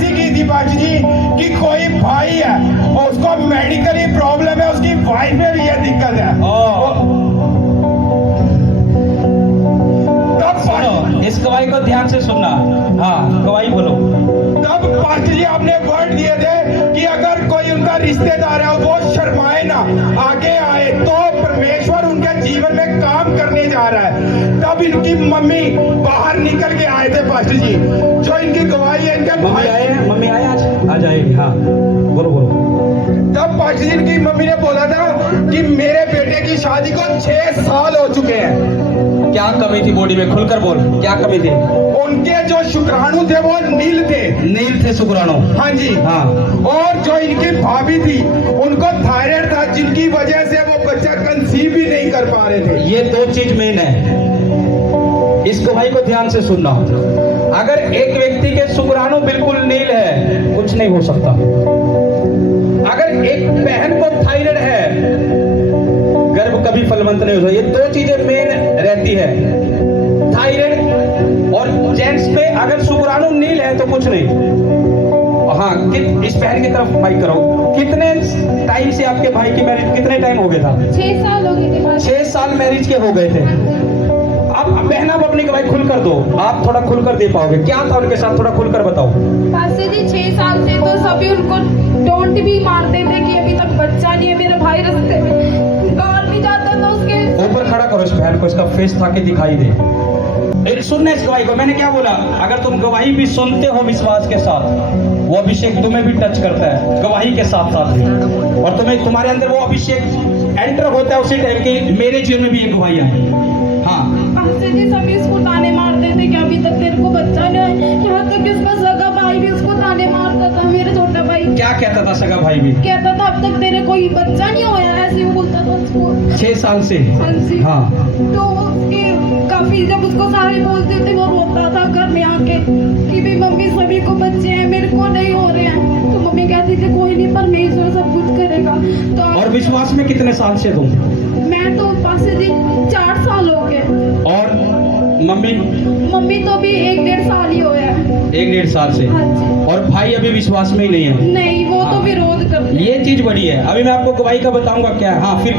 ऐसी की थी पाजी जी कि कोई भाई है और उसको मेडिकली प्रॉब्लम है, उसकी वाइफ में भी ये दिक्कत है। तब सुनो, इस गवाही को ध्यान से सुनना। हाँ, गवाही बोलो। तब पाजी जी आपने वर्ड दिए थे कि अगर कोई उनका रिश्तेदार है वो शर्माए ना, आगे आए, तो परमेश्वर उनके जीवन में काम करने जा रहा है। तब इनकी मम्मी बाहर निकल के आए थे पास्टर जी, जो इनकी गवाही है। इनके मम्मी आए हैं? मम्मी आए आज आएगी। हाँ, बोलो बोलो। तब पास्टर जी की मम्मी ने बोला था कि मेरे बेटे की शादी को 6 साल हो चुके हैं। क्या कमी थी बॉडी में? खुलकर बोल, क्या कमी थी? उनके जो शुक्राणु थे वो नील थे। नील थे शुक्राणु? हाँ जी। हाँ। और जो इनकी भाभी थी उनको थायराइड था, जिनकी वजह से वो बच्चा कंसीव भी नहीं कर पा रहे थे। ये 2 चीज मेन है। इस गवाही को ध्यान से सुनना। अगर एक व्यक्ति के शुक्राणु बिल्कुल नील है, कुछ नहीं हो सकता। अगर एक बहन को थायराइड है, गर्भ कभी फलवंत नहीं होता। ये 2 चीजें मेन रहती है, थायराइड और जेंट्स पे अगर शुक्राणु नील है तो कुछ नहीं। हाँ, इस बहन की तरफ माइक करो। कितने टाइम से आपके भाई की मैरिज, कितने टाइम हो गया था? 6 साल हो गए थे। 6 साल मैरिज के हो गए थे। अब बहना आप अपनी गवाही खुलकर दो। आप थोड़ा खुलकर दे पाओगे? क्या था उनके साथ, थोड़ा खुलकर बताओ। पास्टर जी 6 साल से तो सभी उनको टोंट भी मारते थे कि अभी तक बच्चा नहीं है। मेरा भाई रास्ते में गाल भी जाता था उसके। ऊपर खड़ा करो इस बहन को, इसका फेस ताकि दिखाई दे। सुनने इस गवाही को। मैंने क्या बोला? अगर तुम गवाही भी सुनते हो विश्वास के साथ, वो अभिषेक तुम्हें भी टच करता है गवाही के साथ साथ ही, और तुम्हें, तुम्हारे अंदर वो अभिषेक एंटर होता है उसी टाइम की। मेरे जीवन में भी एक गवाही है। हाँ, पास्टर जी सभी उसको ताने मारते थे कि अभी तक तेरे को बच्चा नहीं है। यहाँ तक कि उसका सगा भाई भी उसको ताने मारता था। मेरा छोटा भाई क्या कहता था सगा भाई भी? कहता था अब तक तेरे कोई बच्चा नहीं होया, ऐसे वो बोलता था उसको। 6 साल से? हाँ जी। हाँ। तो उसके काफी, जब उसको सारे बोलते थे वो रोता था घर में आके कि भी मम्मी सभी को बच्चे हैं, मेरे को नहीं हो रहे हैं। तो मम्मी कहती थी कोई नहीं, परमेश्वर सब कुछ करेगा। तो और विश्वास में कितने साल से तुम? मैं तो पास्टर जी 4 साल हो गए। और मम्मी? मम्मी तो भी 1-1.5 साल ही होया है। 1-1.5 साल से? हाँ जी। और भाई अभी विश्वास में ही नहीं है? नहीं, वो तो विरोध करते। ये चीज बड़ी है। अभी मैं आपको गवाही का बताऊंगा क्या। हाँ, फिर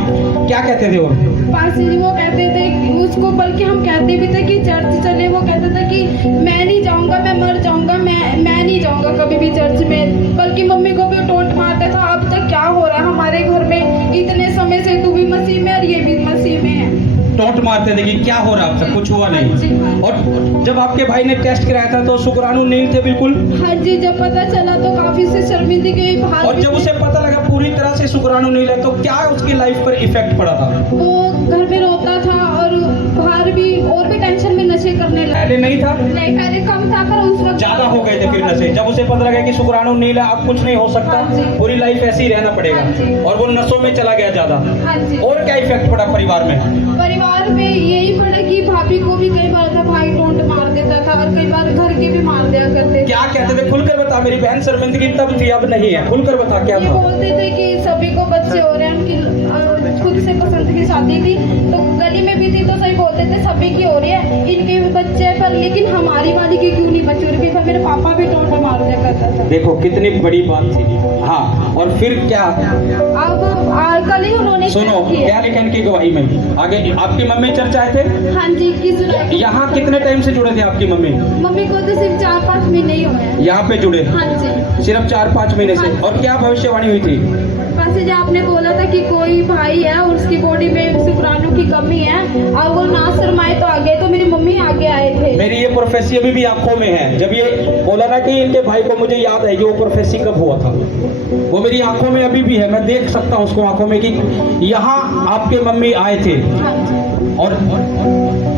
क्या कहते थे वो? पास्टर जी वो कहते थे कि उसको, बल्कि हम कहते भी थे कि चर्च चले। वो कहता था कि मैं नहीं जाऊंगा, मैं मर जाऊंगा, मैं नहीं जाऊंगा कभी भी चर्च में। बल्कि मम्मी को भी टोंट मारता था, अब तक क्या हो रहा है हमारे घर में, इतने समय से तू भी मसीह में और ये भी मसीह में है। टोंट मारते थे कि क्या हो रहा है, अब तक कुछ हुआ नहीं। और जब आपके भाई ने टेस्ट कराया था तो शुक्राणु नील थे बिल्कुल? हाँ जी। जब पता चला तो काफी से शर्मिंदगी हुई। बाहर और जब उसे पता लगा पूरी तरह से शुक्राणु नील है तो क्या उसकी लाइफ पर इफेक्ट पड़ा था? वो घर में रोता था और बाहर भी, और भी टेंशन में नशे करने लगा। पहले नहीं था? नहीं, पहले कम था पर उस वक्त ज्यादा हो गए थे फिर नशे। जब उसे पता लगा कि शुक्राणु नील है, अब कुछ नहीं हो सकता, हाँ जी। पूरी लाइफ ऐसे ही रहना पड़ेगा, हाँ जी। और वो नशों में चला गया ज्यादा। हाँ जी। और क्या इफेक्ट पड़ा परिवार में? परिवार में यही पड़ा कि भाभी को भी कई बार था भाई टोंट मार देता था, और कई बार घर के भी मार दिया करते थे। क्या कहते थे? खुलकर बता। मेरी बहन शर्मिंदगी तब थी, अब नहीं है। खुलकर बता क्या ये था? बोलते थे कि सभी को बच्चे हो रहे हैं। उनकी खुद से पसंद की शादी थी तो गली में भी थी तो सही बोलते थे सभी की हो रही है, इनके भी बच्चे हैं, पर लेकिन हमारी वाली की क्यों नहीं बच्चे हो रही? फिर मेरे पापा भी टोंट मार दिया करता था। देखो कितनी बड़ी बात थी। हाँ, और फिर क्या? अब कल ही उन्होंने सुनो क्या लिखा इनकी गवाही में आगे। आपकी मम्मी चर्च आए थे? हाँ जी। किस यहाँ कितने टाइम से जुड़े थे आपकी मम्मी? मम्मी को तो सिर्फ 4-5 महीने ही हुए हैं। यहाँ पे जुड़े? हाँ जी। सिर्फ 4-5 महीने से? हाँ। और क्या भविष्यवाणी हुई थी? पास्टर जी आपने बोला था कि कोई भाई है और उसकी बॉडी में शुक्राणु की कमी है, अब वो ना शर्माए तो आगे। तो मेरी मम्मी आगे आए थे। मेरी ये प्रोफेसी अभी भी आंखों में है। जब ये बोला ना कि इनके भाई को, मुझे याद है कि वो प्रोफेसी कब हुआ था। वो मेरी आंखों में अभी भी है। मैं देख सकता हूँ उसको आंखों में कि यहाँ आपके मम्मी आए थे। हाँ जी। और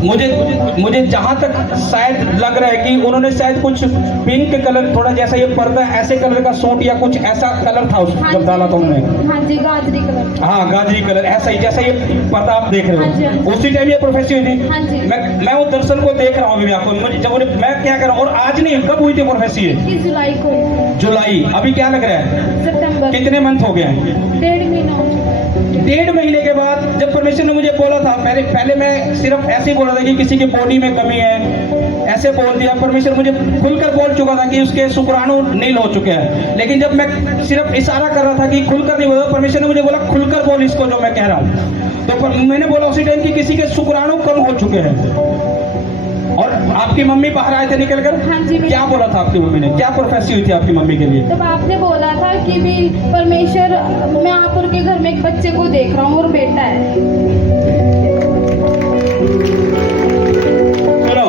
मुझे जहां तक शायद लग रहा है कि उन्होंने शायद कुछ पिंक कलर, थोड़ा जैसा ये पर्दा, ऐसे कलर का सूट या कुछ ऐसा कलर था उस जब डाला था उन्होंने। हाँ जी, गाजरी कलर। हाँ, गाजरी कलर, ऐसा ही जैसा ये पर्दा आप देख रहे हाँ जी, हाँ हो। जी। उसी टाइम ये प्रोफेसी हुई थी। हाँ जी। मैं वो दर्शन को देख रहा हूँ अभी आपको। मुझे जब मैं क्या कर रहा हूँ, और आज नहीं, कब हुई थी प्रोफेसी? 21 जुलाई को। जुलाई। अभी क्या लग रहा है? सितंबर। कितने मंथ हो गए हैं? 1.5 महीना हो चुका है। 1.5 महीने के बाद जब परमेश्वर ने मुझे बोला था, पहले मैं सिर्फ ऐसे ही बोला था कि किसी की बॉडी में कमी है, ऐसे बोल दिया। परमेश्वर मुझे खुलकर बोल चुका था कि उसके शुक्राणु नील हो चुके हैं, लेकिन जब मैं सिर्फ इशारा कर रहा था कि खुलकर नहीं बोला, परमेश्वर ने मुझे बोला खुलकर बोल इसको जो मैं कह रहा हूँ। तो मैंने बोला उसी टाइम कि किसी के शुक्राणु कम हो चुके हैं। और आपकी मम्मी बाहर आए थे निकल कर? हाँ जी। क्या बोला था आपकी मम्मी ने, क्या प्रोफेसी हुई थी आपकी मम्मी के लिए? तब आपने बोला था कि भी परमेश्वर, मैं आप के घर में एक बच्चे को देख रहा हूँ और बेटा है। सुनो,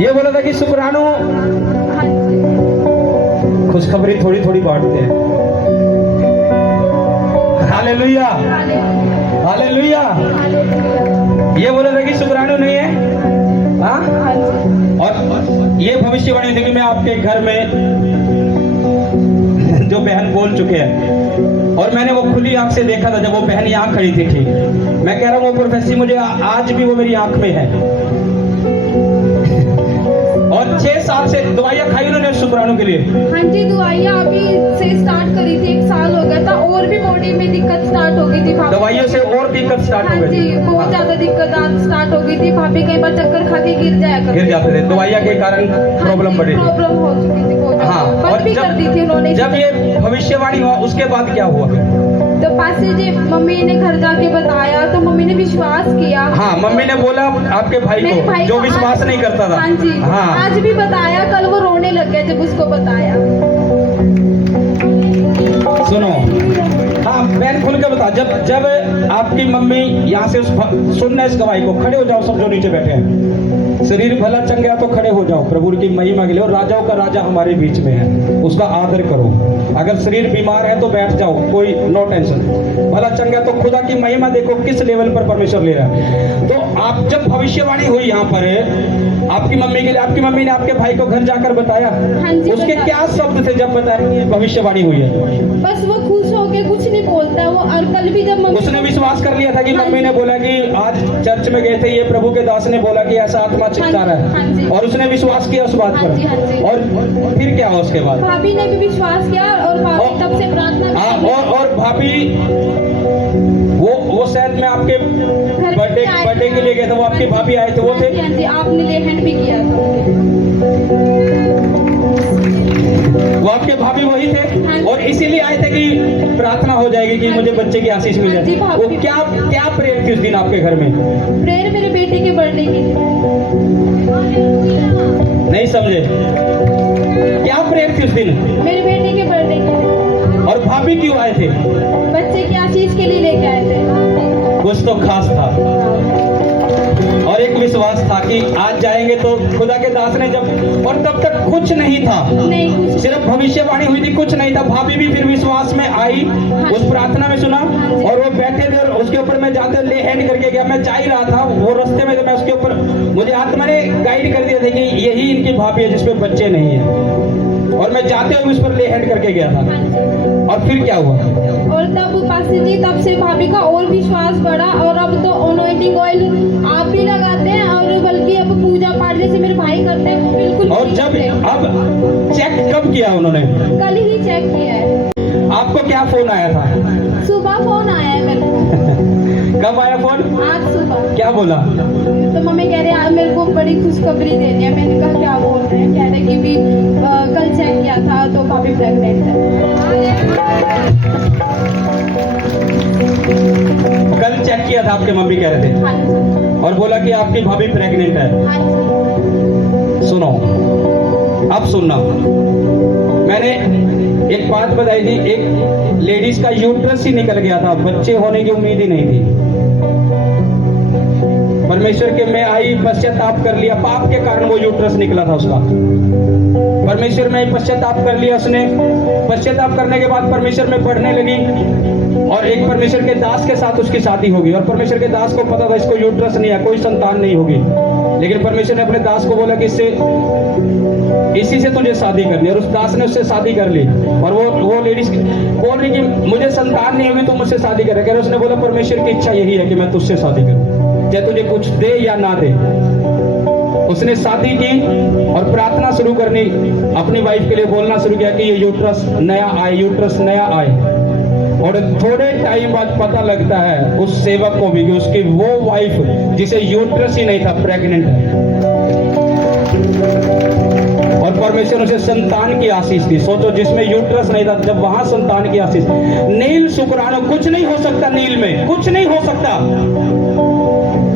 ये बोला था कि शुक्राणु। हाँ जी। खुशखबरी थोड़ी थोड़ी बांटते हैं। Hallelujah, hallelujah. ये बोला था कि शुक्राणु नहीं है। हाँ? और ये भविष्यवाणी थी कि मैं आपके घर में जो बहन बोल चुके हैं, और मैंने वो खुली आंख से देखा था जब वो बहन यहाँ खड़ी थी। ठीक, मैं कह रहा हूँ वो प्रोफेसी मुझे आज भी वो मेरी आंख में है। और 6 साल से दवाइयाँ खाई उन्होंने शुक्राणु के लिए। हाँ जी, दवाइयाँ अभी से स्टार्ट करी थी, 1 साल हो गया था, और भी बॉडी में दिक्कत स्टार्ट हो गई थी। दवाइयों से और दिक्कत स्टार्ट हो हाँ गई? जी, बहुत ज्यादा दिक्कत स्टार्ट हो गई थी। भाभी कई बार चक्कर खा के गिर जाते थे दवाइयाँ के कारण। प्रॉब्लम बढ़ी थी। प्रॉब्लम हो चुकी थी बहुत। हाँ, और भी कर दी थी उन्होंने। जब ये भविष्यवाणी हुआ उसके बाद क्या हुआ? तो पासी जी मम्मी ने घर जाके बताया तो मम्मी ने विश्वास किया। हाँ, मम्मी ने बोला आपके भाई को जो विश्वास नहीं करता था। हाँ जी, हाँ, आज भी बताया। कल वो रोने लग गया जब उसको बताया। सुनो, हाँ बहन खुल के बता। जब आपकी मम्मी यहाँ से सुनना इस गवाही को, खड़े हो जाओ सब जो नीचे बैठे हैं। शरीर भला चंगा तो खड़े हो जाओ प्रभु की महिमा के लिए। और राजाओं का राजा हमारे बीच में है, उसका आदर करो। अगर शरीर बीमार है तो बैठ जाओ, कोई नो टेंशन। भला चंगा तो खुदा की महिमा देखो किस लेवल पर परमेश्वर ले रहा है। तो आप जब भविष्यवाणी हुई यहाँ पर आपकी मम्मी के लिए, आपकी मम्मी ने आपके भाई को घर जाकर बताया? हाँ जी, उसके क्या शब्द थे जब बताया भविष्यवाणी हुई है? बस वो खुश हो के कुछ नहीं बोलता वो। और कल भी जब उसने विश्वास कर लिया था कि मम्मी ने बोला कि आज चर्च में गए थे, ये प्रभु के दास ने बोला कि ऐसा आत्मा चिल्ला रहा है, और उसने विश्वास किया उस बात पर। और फिर क्या हुआ उसके बाद? भाभी ने भी विश्वास किया और भाभी तब से प्रार्थना। और भाभी वो शायद मैं आपके बर्थडे के लिए गया था, वो आपकी भाभी आए थे, वो थे? हाँ जी, आपने ले हैंड भी किया था। वो आपके भाभी वही थे, और इसीलिए आए थे कि प्रार्थना हो जाएगी कि मुझे बच्चे की आशीष मिल जाए। वो क्या प्रेयर थी उस दिन आपके घर में? प्रेयर मेरे बेटे के बर्थडे की। नहीं समझे? क्या प्रेयर थी उस दिन? मेरे बेटे के बर्थडे की। और भाभी क्यों आए थे? बच्चे की आशीष के लिए लेके आए थे। कुछ तो खास था, और एक विश्वास था कि आज जाएंगे तो खुदा के दास ने जब, और तब तक कुछ नहीं था, नहीं कुछ, सिर्फ भविष्यवाणी हुई थी, कुछ नहीं था। भाभी भी फिर विश्वास में आई, उस प्रार्थना में सुना, और वो बैठे थे, और उसके ऊपर मैं जाते ले हैंड करके गया। मैं जा ही रहा था, वो रास्ते में मैं उसके ऊपर, मुझे आत्मा ने गाइड कर दिया था कि यही इनकी भाभी है जिसपे बच्चे नहीं है, और मैं जाते हुए उस पर ले हैंड करके गया था। और फिर क्या हुआ? और तब पासी जी तब से भाभी का और विश्वास बढ़ा, और अब तो अनॉइंटिंग ऑयल आप भी लगाते हैं, और बल्कि अब पूजा पाठ जैसे मेरे भाई करते हैं वो बिल्कुल। और जब अब चेक कब किया उन्होंने? कल ही चेक किया है। आपको क्या फोन आया था? सुबह फोन आया है मेरे को। कब आया फोन? आज सुबह। क्या बोला? तो मम्मी कह रहे हैं मेरे को बड़ी खुशखबरी देनी है। मैंने कहा क्या बोल रहे हैं? कह रहे कि भी कल चेक किया था तो भाभी प्रेग्नेंट है। कल चेक किया था आपके मम्मी कह रहे थे? हाँ जी। और बोला कि आपकी भाभी प्रेग्नेंट है। हाँ जी। सुनो, अब सुनना, मैंने एक बात बताई थी, एक लेडीज का यूट्रस ही निकल गया था, बच्चे होने की उम्मीद ही नहीं थी। परमेश्वर के में आई, पश्चाताप कर लिया, पाप के कारण वो यूट्रस निकला था उसका। परमेश्वर में पश्चाताप कर लिया उसने। पश्चाताप करने के बाद परमेश्वर में बढ़ने लगी, और एक परमेश्वर के दास के साथ उसकी शादी होगी। और परमेश्वर के दास को पता था इसको यूट्रस नहीं है, कोई संतान नहीं होगी, लेकिन परमेश्वर ने अपने दास को बोला कि इसी से तुझे शादी करनी। और उस दास ने उससे शादी कर ली। और वो लेडीज बोल रही कि मुझे संतान नहीं होगी तो मुझसे शादी करे। उसने बोला परमेश्वर की इच्छा यही है कि मैं तुझसे शादी करूं, चाहे तुझे कुछ दे या ना दे। उसने शादी की और प्रार्थना शुरू करनी, अपनी वाइफ के लिए बोलना शुरू किया कि ये यूट्रस नया आए, यूट्रस नया आए। और थोड़े टाइम बाद पता लगता है उस सेवक को भी कि उसकी वो वाइफ जिसे यूट्रस ही नहीं था प्रेग्नेंट है। और परमेश्वर उसे संतान की आशीष दी। सोचो, जिसमें यूट्रस नहीं था, जब वहां संतान की आशीष। नील शुक्राणु, कुछ नहीं हो सकता नील में, कुछ नहीं हो सकता।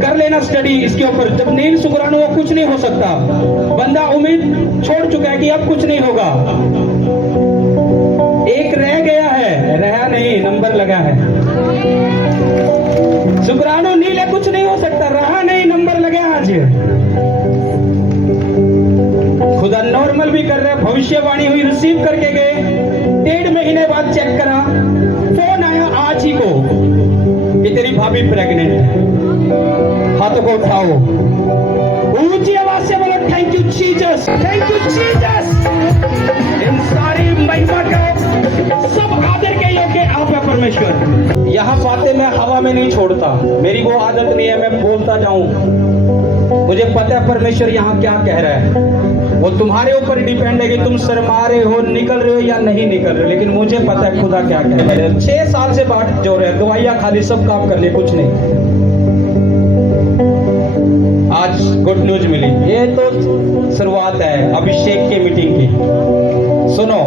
कर लेना स्टडी इसके ऊपर। जब नील शुक्राणु, वो कुछ नहीं हो सकता। बंदा उम्मीद छोड़ चुका है कि अब कुछ नहीं होगा। एक रह गया है, रहा नहीं, नंबर लगा है। शुक्राणु नील है, कुछ नहीं हो सकता, रहा नहीं, नंबर लगा आज। खुदा नॉर्मल भी कर रहे, भविष्यवाणी हुई, रिसीव करके गए। 1.5 महीने बाद चेक करा, फोन आया आज ही को कि तेरी भाभी प्रेग्नेंट है। हाथों को उठाओ, ऊंची आवाज से बोलो, thank you Jesus, thank you Jesus. इन सारी महिमा का सब आदर के योग्य आप है परमेश्वर। यहाँ बातें मैं हवा में नहीं छोड़ता, मेरी वो आदत नहीं है मैं बोलता जाऊं। मुझे पता है परमेश्वर यहाँ क्या कह रहा है। वो तुम्हारे ऊपर डिपेंड है कि तुम शर्मा रहे हो, निकल रहे हो या नहीं निकल रहे हो, लेकिन मुझे पता है खुदा क्या कह रहा है। 6 साल से बाट जो रहे, दवाइयां खाली, सब काम कर लिए, कुछ नहीं। आज गुड न्यूज मिली। ये तो शुरुआत है अभिषेक की मीटिंग की। सुनो,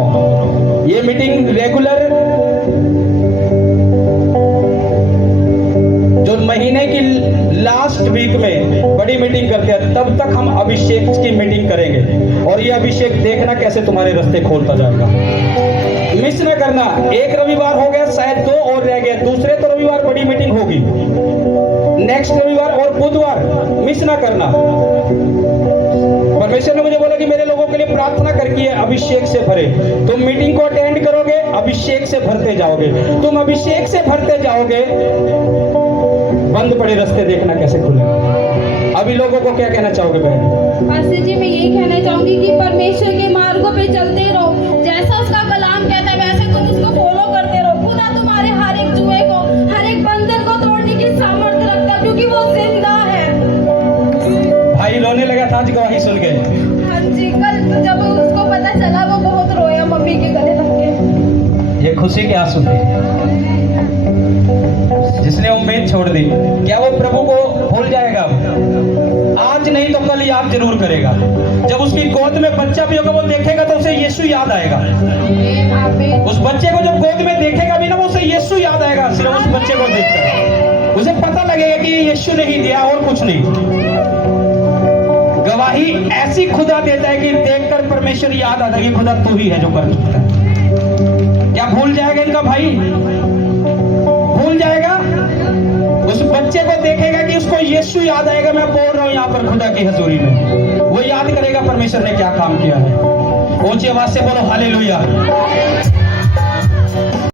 ये मीटिंग रेगुलर जो महीने की लास्ट वीक में बड़ी मीटिंग करते हैं, तब तक हम अभिषेक की मीटिंग करेंगे। और ये अभिषेक देखना कैसे तुम्हारे रास्ते खोलता जाएगा। मिस न करना। एक रविवार हो गया, शायद 2 और रह गए, दूसरे तो रविवार बड़ी मीटिंग होगी, नेक्स्ट रविवार और बुधवार मिस ना करना। परमेश्वर ने मुझे बोला कि मेरे लोगों के लिए प्रार्थना करके अभिषेक से भरे। तुम मीटिंग को अटेंड करोगे, अभिषेक से भरते जाओगे। तुम अभिषेक से भरते जाओगे, बंद पड़े रास्ते देखना कैसे खुलेगा। अभी लोगों को क्या कहना चाहोगे बहन? पास्टर जी, मैं यही कहना चाहूंगी कि परमेश्वर के मार्गों पे चलते रहो। जैसा उसका कलाम कहता है वैसे तुम उसको फॉलो करते रहो। खुदा तुम्हारे हर एक जुए को, हर एक बंधन को तोड़ने की सामर्थ्य रखता है, क्योंकि वो जिंदा है। भाई रोने लगा था आज गवाही सुन के। हाँ जी, कल जब उसको पता चला वो बहुत रोया मम्मी के गले लग के। ये खुशी के आंसू थे। जिसने उम्मीद छोड़ दी, क्या वो प्रभु को भूल जाएगा? आज नहीं तो कल याद जरूर करेगा। जब उसकी गोद में बच्चा भी होगा, वो देखेगा तो उसे यीशु याद आएगा। उस बच्चे को जब गोद में देखेगा भी ना, वो उसे यीशु याद आएगा। सिर्फ उस बच्चे को देखकर उसे पता लगेगा कि यीशु ने ही दिया और कुछ नहीं। गवाही ऐसी खुदा देता है कि देखकर परमेश्वर याद आता है कि खुदा तू ही है जो कर सकता है। क्या भूल जाएगा इनका भाई? भूल जाएगा? उस बच्चे को देखेगा कि उसको यीशु याद आएगा। मैं बोल रहा हूं यहाँ पर खुदा की हजूरी में, वो याद करेगा परमेश्वर ने क्या काम किया है। ऊंची आवाज से बोलो हालेलुया।